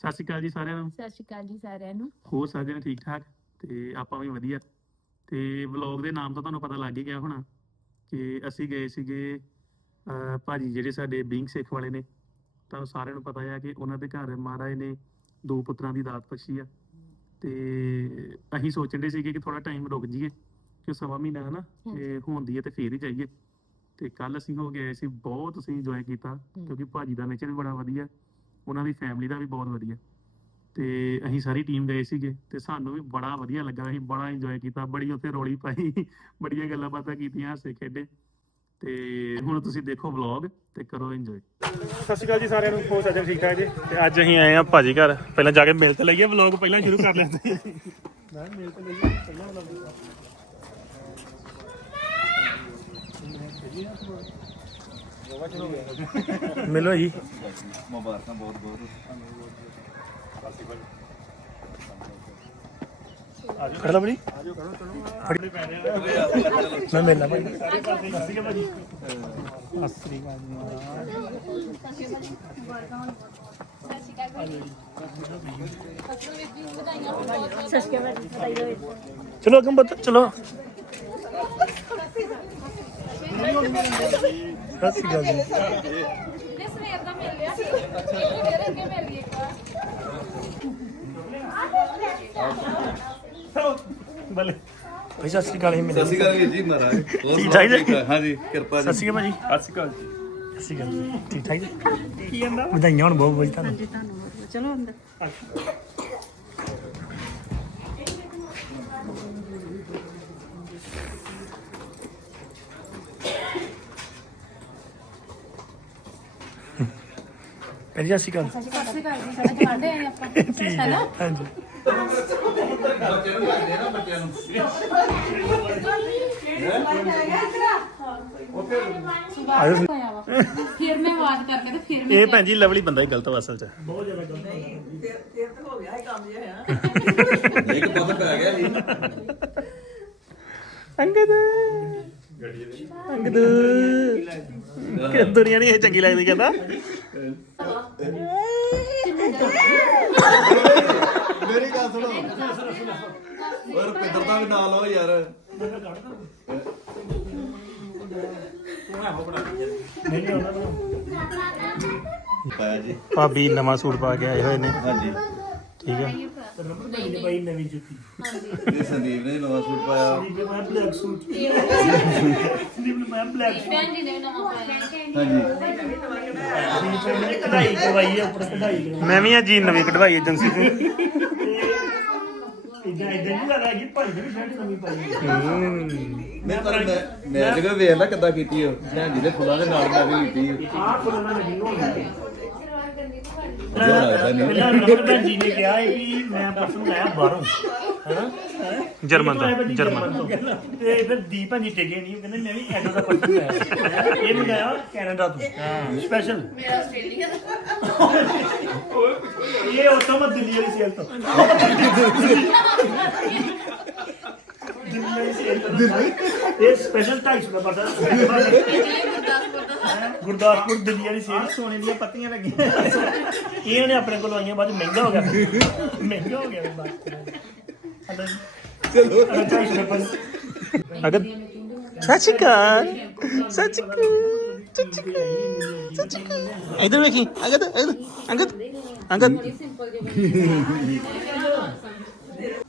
ਸਤਿ ਸ਼੍ਰੀ ਅਕਾਲ ਜੀ ਸਾਰਿਆਂ ਨੂੰ। ਸਤਿ ਸ਼੍ਰੀ ਅਕਾਲ ਜੀ ਸਾਰਿਆਂ ਨੂੰ। ਹੋਰ ਸਾਰੇ ਜਣੇ ਠੀਕ ਠਾਕ? ਤੇ ਆਪਾਂ ਵੀ ਵਧੀਆ। ਤੇ ਵਲੌਗ ਦੇ ਨਾਮ ਤੋਂ ਤੁਹਾਨੂੰ ਪਤਾ ਲੱਗ ਹੀ ਗਿਆ ਹੋਣਾ ਕਿ ਅਸੀਂ ਗਏ ਸੀਗੇ ਅਹ ਭਾਜੀ ਜਿਹੜੇ ਸਾਡੇ ਬਿੰਗ ਸਿੱਖ ਵਾਲੇ ਨੇ। ਤੁਹਾਨੂੰ ਸਾਰਿਆਂ ਨੂੰ ਪਤਾ ਹੈ ਕਿ ਉਹਨਾਂ ਦੇ ਘਰ ਮਹਾਰਾਜ ਨੇ ਦੋ ਪੁੱਤਰਾਂ ਦੀ ਦਾਤ ਬਖਸ਼ੀ ਆ। ਤੇ ਅਸੀਂ ਸੋਚਣ ਦੇ ਸੀਗੇ ਕਿ ਥੋੜਾ ਟਾਈਮ ਰੁਕ ਜਾਈਏ ਕਿ ਸਵਾ ਮਹੀਨਾ ਹੈ ਨਾ ਤੇ ਹੁੰਦੀ ਹੈ ਤੇ ਫੇਰ ਹੀ ਜਾਈਏ। ਤੇ ਕੱਲ ਅਸੀਂ ਹੋ ਗਏ ਸੀ ਬਹੁਤ ਅਸੀਂ ਇੰਜੋਏ ਕੀਤਾ ਕਿਉਂਕਿ ਭਾਜੀ ਦਾ ਨੇਚਰ ਵੀ ਬੜਾ ਵਧੀਆ। ਉਹਨਾਂ ਦੀ ਫੈਮਿਲੀ ਦਾ ਵੀ ਬਹੁਤ ਵਧੀਆ। ਤੇ ਅਸੀਂ ਸਾਰੀ ਟੀਮ ਗਏ ਸੀਗੇ ਤੇ ਸਾਨੂੰ ਵੀ ਬੜਾ ਵਧੀਆ ਲੱਗਾ। ਅਸੀਂ ਬੜਾ ਇੰਜੋਏ ਕੀਤਾ ਬੜੀ ਉੱਥੇ ਰੋਲੀ ਪਾਈ ਬੜੀਆਂ ਗੱਲਾਂ ਬਾਤਾਂ ਕੀਤੀਆਂ ਹਾਸੇ ਖੇਡੇ। ਤੇ ਹੁਣ ਤੁਸੀਂ ਦੇਖੋ ਵਲੌਗ ਤੇ ਕਰੋ ਇੰਜੋਏ ਸਤਿ ਸ਼੍ਰੀ ਅਕਾਲ ਜੀ ਸਾਰਿਆਂ ਨੂੰ ਹੋ ਠੀਕ ਠਾਕ ਜੀ? ਤੇ ਅੱਜ ਅਸੀਂ ਆਏ ਆ ਭਾਜੀ ਘਰ। ਪਹਿਲਾਂ ਜਾ ਕੇ ਮਿਲ ਤੇ ਲਈਏ ਵਲੌਗ ਪਹਿਲਾਂ ਸ਼ੁਰੂ ਕਰ ਲੈਂਦੇ ਮੈਂ ਮਿਲ ਤੇ ਲਈਏ ਪਹਿਲਾਂ ਵਲੌਗ ਮਿਲੋ ਜੀ। ਮੁਬਾਰਕਾਂ ਬਹੁਤ ਬਹੁਤ ਖੜ ਲਾ ਬੜੀ ਮੈਂ ਮਿਲਣਾ ਭਾਈ ਸਾਰੇ ਚਲੋ ਅੱਗੇ ਬੱਤ ਚਲੋ। ਸਤਿ ਸ਼੍ਰੀ ਅਕਾਲ ਜੀ। ਇਸ ਸਵੇਰ ਦਾ ਮਿਲ ਗਿਆ ਸੀ। ਇਹ ਫਿਰ ਅੱਗੇ ਮਿਲ ਗਈ ਇੱਕ ਵਾਰ। ਬੱਲੇ। ਭਾਈ ਸਤਿ ਸ਼੍ਰੀ ਅਕਾਲ ਜੀ ਸਤਿ ਸ਼੍ਰੀ ਅਕਾਲ ਵੀਰ ਜੀ ਮਹਾਰਾਜ। ਬਹੁਤ ਠੀਕ ਠਾਕ ਜੀ? ਕਿਰਪਾ ਸਤਿ ਜੀ ਸ਼੍ਰੀ ਅਕਾਲ ਭਾਜੀ। ਸਤਿ ਸ਼੍ਰੀ ਅਕਾਲ ਜੀ। ਸਤਿ ਸ਼੍ਰੀ ਅਕਾਲ ਜੀ। ਠੀਕ ਠਾਕ ਜੀ? ਕੀ ਕਹਿੰਦਾ? ਵਧਾਈਆਂ ਹੁਣ ਬਹੁਤ ਬਹੁਤ ਤੁਹਾਨੂੰ। ਚਲੋ ਅੰਦਰ। ਸਤਿ ਸ਼੍ਰੀ ਅਕਾਲ। ਸਤਿ ਸ਼੍ਰੀ ਅਕਾਲ ਜੀ ਸਾਡੇ ਆਏ ਆਪਾਂ। ਠੀਕ ਹੈ ਹਾਂਜੀ ਬੱਚਿਆਂ ਨੂੰ? ਲੱਗਦੇ ਨਾ ਬੱਚਿਆਂ ਨੂੰ ਫਿਰ ਮੈਂ ਆਵਾਜ਼ ਕਰਕੇ ਤੇ ਫਿਰ ਮੈਂ ਇਹ ਭੈਣ ਜੀ ਲਵਲੀ ਬੰਦਾ ਹੀ ਗਲਤ ਵਾ ਅਸਲ ਚ। ਇੱਕ ਪੱਤ ਪੈ ਗਿਆ ਜੀ ਅੰਗਦ। ਅੰਗਦ। ਕਿ ਦੁਨੀਆ ਨਹੀਂ ਇਹ ਚੰਗੀ ਲੱਗਦੀ ਕਹਿੰਦਾ? ਮੇਰੀ ਗੱਲ ਸੁਣੋ। ਹੋਰ ਪਿੱਤਰ ਦਾ ਵੀ ਨਾਲ ਲਓ ਯਾਰ। ਪਾਇਆ ਜੀ ਭਾਬੀ ਨਵਾਂ ਸੂਟ ਪਾ ਕੇ ਆਏ ਹੋਏ ਨੇ। ਹਾਂਜੀ। ਠੀਕ ਹੈ ਭਾਈ ਨਵੀਂ ਜੁੱਤੀ ਤੇ ਸੰਦੀਪ ਨੇ ਨਵਾਂ ਸੂਟ ਪਾਇਆ। ਮੈਂ ਬਲੈਕ ਸੂਟ ਸੰਦੀਪ ਮੈਂ ਬਲੈਕ ਭੈਣ ਜੀ ਨੇ ਨਵਾਂ ਪਾਇਆ ਹਾਂਜੀ। ਸੂਟ ਨੇ ਕਢਾਈ ਕਰਵਾਈ ਹੈ ਉੱਪਰ ਕਢਾਈ ਕਰਵਾਈ ਮੈਂ ਵੀ ਆ ਜੀ ਨਵੀਂ ਕਢਵਾਈ ਏਜੰਸੀ ਤੋਂ। ਇਦਾਂ ਇਦਾਂ ਨਹੀਂ ਲੱਗਾ ਕਿ ਭਾਈ ਦੀ ਸ਼ਰਟ ਨਵੀਂ ਪਾਈ ਹੈ। ਮੈਂ ਪਰ ਮੈਂ ਮੈਂ ਜਗਾ ਵੇਖ ਲੈ ਕਿੱਦਾਂ ਕੀਤੀ ਉਹ ਭੈਣ ਜੀ ਦੇ ਫੁੱਲਾਂ ਦੇ ਨਾਲ ਮੈਂ ਵੀ ਕੀਤੀ ਆਹ ਨਹੀਂ ਹੋਣਾ ਵਧੀਆ ਲੱਗਦਾ ਨਹੀਂ। ਪਹਿਲਾਂ ਰਮਨ ਭੈਣ ਜੀ ਨੇ ਕਿਹਾ ਹੈ ਕਿ ਮੈਂ ਪਰਸੋਂ ਲਾਇਆ ਬਾਹਰੋਂ। ਹੈਨਾ? ਜਰਮਨ ਦਾ ਜਰਮਨ। ਤੋਂ। ਤੇ ਫਿਰ ਦੀਪ ਭਾਜੀ ਟਿਕੇ ਨਹੀਂ ਉਹ ਕਹਿੰਦੇ ਮੈਂ ਵੀ ਐਡੋ ਦਾ ਪਰਸੋਂ ਲਾਇਆ ਇਹ ਮੰਗਾਇਆ ਕੈਨੇਡਾ ਤੋਂ। ਸਪੈਸ਼ਲ ਮੇਰਾ ਆਸਟ੍ਰੇਲੀਆ ਇਹ ਉਤੋਂ ਮੈਂ ਦਿੱਲੀ ਵਾਲੀ ਸੇਲ ਤੋਂ। ਇਹ ਸਪੈਸ਼ਲ 250 ਦਾ ਪਤਾ ਗੁਰਦਾਸਪੁਰ ਦਿੱਲੀ ਵਾਲੀ ਸੇਲ ਸੋਨੇ ਦੀਆਂ ਪੱਤੀਆਂ ਲੱਗੀਆਂ। ਇਹ ਉਹਨੇ ਆਪਣੇ ਕੋਲ ਆਈਆਂ ਬਾਅਦ ਮਹਿੰਗਾ ਹੋ ਗਿਆ। ਮਹਿੰਗਾ ਹੋ ਗਿਆ ਬਾਅਦ ਚਲੋ। ਅਗਰ ਅਕਾਲ। ਸਤਿ ਸ਼੍ਰੀ ਅਕਾਲ। ਇਧਰ ਵੇਖੀ। ਅਗਦ ਅਗਦ ਅੰਗਦ। ਅੰਗਦ। ਸਿੰਪਲ ਜਿਹੀ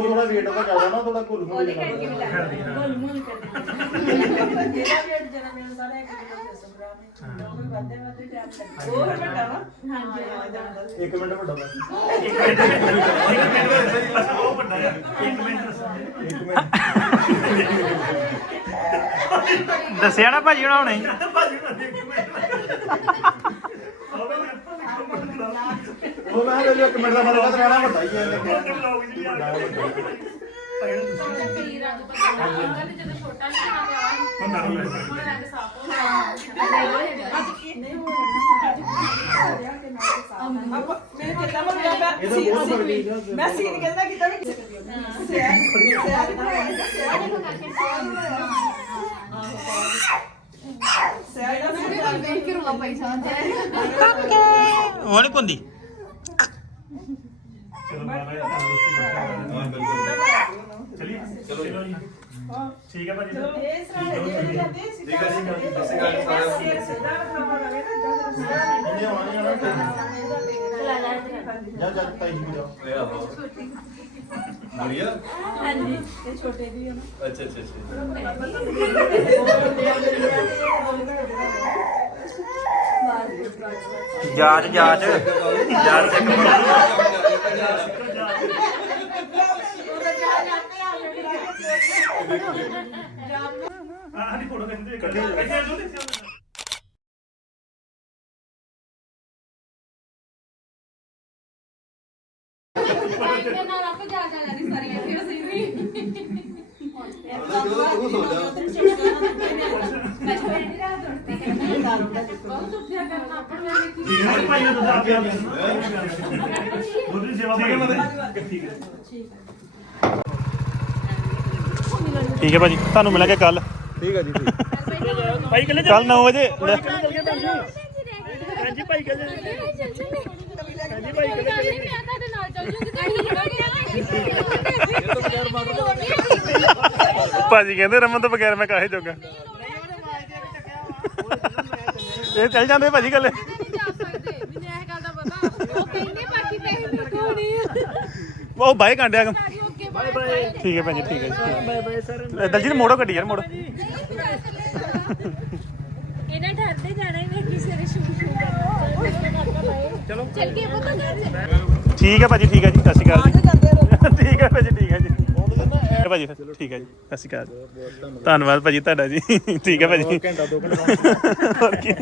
ਨਹੀਂ ਥੋੜਾ ਜ਼ਿਆਦਾ ਨਾ ਥੋੜਾ ਘੁਲ ਮੁਲ ਉਹਦੇ ਕਰਕੇ ਵੀ ਲੱਗਦਾ ਹੈਲਦੀ ਇੱਕ ਮਿੰਟ ਵੱਡਾ ਬਸ ਇੱਕ ਮਿੰਟ ਇੱਕ ਮਿੰਟ ਅੱਛਾ ਉਹ ਵੱਡਾ ਆ ਇੱਕ ਮਿੰਟ ਦੱਸੋ। ਇੱਕ ਮਿੰਟ। ਦੱਸਿਆ ਨਾ ਭਾਜੀ ਹੁਣਾਂ ਹੁਣੇ। ਭਾਜੀ ਨੂੰ ਇੱਕ ਮਿੰਟ ਮੈਂ ਕਿਹਾ ਇੱਕ ਮਿੰਟ ਦਾ ਫ਼ਰਕ ਤਾਂ ਰਹਿਣਾ ਵੱਡਾ ਹੀ ਹੈ ਤੇ ਵਲੌਗ ਜੀ ਆ। ਗਿਆ ਕਈ ਰੰਗ ਪਤਾ ਹੁੰਦਾ ਤੇ ਜਦੋਂ ਛੋਟਾ ਨਹੀਂ ਹੁਣ ਨਾ ਹੋਵੇ ਹੁਣ ਰੰਗ ਸਾਫ਼ ਹੋ ਗਿਆ। ਇਹਦਾ ਬਹੁਤ ਫ਼ਰਕ ਹੈ ਮੈਂ ਸੀਨ ਕਹਿੰਦਾ ਕਿਤਾ ਵੀ ਸਿਆਰ ਸਿਆਰ ਸਿਆਰ ਸਿਆਰ ਦਾ ਸਿਆਰ ਦੇਖ ਕੇ ਰੋਲਾ ਪਈ ਜਾਂਦਾ ਉਹ ਨਹੀਂ ਕੁੰਦੀ ਚਲੋ ਬਾਬਾ ਜੀ ਤੰਦਰੁਸਤੀ ਬਖਸ਼ੇ ਚਲਿਏ ਚਲੋ। ਜੀ। ਠੀਕ ਹੈ ਭਾਜੀ। ਠੀਕ ਹੈ ਜੀ। ਸਤਿ ਸ਼੍ਰੀ ਅਕਾਲ ਸਾਰਿਆਂ ਨੂੰ। ਜਾ ਜਾ ਤਾਈ ਜੀ ਜਾ ਓਏ ਆਹੋ ਬੜੀਆ? ਹਾਂਜੀ। ਇਹ ਛੋਟੇ ਦੀ ਹਨ ਅੱਛਾ ਅੱਛਾ ਜਾਂਚ ਹਾਂ ਸਾਡੀ ਫੋਟੋ ਕਹਿੰਦੇ ਇਕੱਠੇ ਇੱਥੇ ਆ। ਜਾਓ ਇੱਥੇ ਆ ਜਾਓ ਇਹਦੇ ਨਾਲ ਆਪੇ ਜਾ ਜਾ ਲੈਣੀ ਸਾਰੀਆਂ ਫਿਰ ਅਸੀਂ ਵੀ ਉਹ ਸੋ ਜਾ ਮੈਂ ਤਾਂ ਨਹੀਂ ਠੀਕ ਹੈ ਭਾਈ ਨੇ ਦੁੱਧ ਆਪੇ ਆ ਗਿਆ ਦੁੱਧ ਦੀ ਸੇਵਾ ਭਾਈ ਠੀਕ ਹੈ ਠੀਕ ਹੈ। ਭਾਜੀ ਤੁਹਾਨੂੰ ਮਿਲਾਂਗੇ ਕੱਲ ਠੀਕ ਹੈ ਜੀ ਭਾਈ ਕੱਲੇ ਕੱਲ 9 ਵਜੇ ਹਾਂਜੀ ਭਾਈ ਕੱਲੇ ਹਾਂਜੀ ਭਾਈ ਕਿਹੜੇ ਕਿਹੜੇ ਮੈਂ ਤੁਹਾਡੇ ਨਾਲ ਚੱਲ ਜੂਗੀ ਤੁਸੀਂ ਭਾਜੀ ਕਹਿੰਦੇ ਰਮਨ ਤੋਂ ਬਗੈਰ ਮੈਂ ਕਾਹੇ ਜੋਗਾ ਇਹ ਚੱਲ ਜਾਂਦੇ ਭਾਜੀ ਕੱਲੇ ਨਹੀਂ ਜਾ ਸਕਦੇ ਮੈਨੂੰ ਇਹ ਗੱਲ ਦਾ ਪਤਾ। ਉਹ ਕਹਿੰਦੇ ਬਾਕੀ ਪੈਸੇ ਮੇਰੇ ਕੋਲ ਨਹੀਂ। ਉਹ ਬਾਈ ਕਾਂਡਿਆ ਬਾਏ ਬਾਏ। ਠੀਕ ਹੈ ਭਾਜੀ ਠੀਕ ਹੈ। Bye bye sir. ਦਲਜੀਤ ਮੋੜੋ ਗੱਡੀ ਯਾਰ ਮੋੜੋ। ਇਹਨਾਂ ਠਰਦੇ ਜਾਣਾ ਹੀ ਮੈਂ ਕਿਸੇ ਦੇ ਸ਼ੂ ਸ਼ੂ ਕਰਨਾ। ਚਲੋ। ਚੱਲ ਕੇ ਪਤਾ ਕਰ ਠੀਕ ਹੈ ਭਾਜੀ ਠੀਕ ਹੈ ਜੀ ਸਤਿ ਸ਼੍ਰੀ ਅਕਾਲ ਜੀ। ਭਾਜੀ ਫਿਰ, ਠੀਕ ਹੈ ਜੀ। ਸਤਿ ਸ਼੍ਰੀ ਅਕਾਲ ਧੰਨਵਾਦ। ਭਾਜੀ ਤੁਹਾਡਾ ਜੀ। ਠੀਕ ਹੈ ਭਾਜੀ। ਘੰਟਾ ਦੋ ਘੰਟਾ। ਹੋਰ ਕੀ।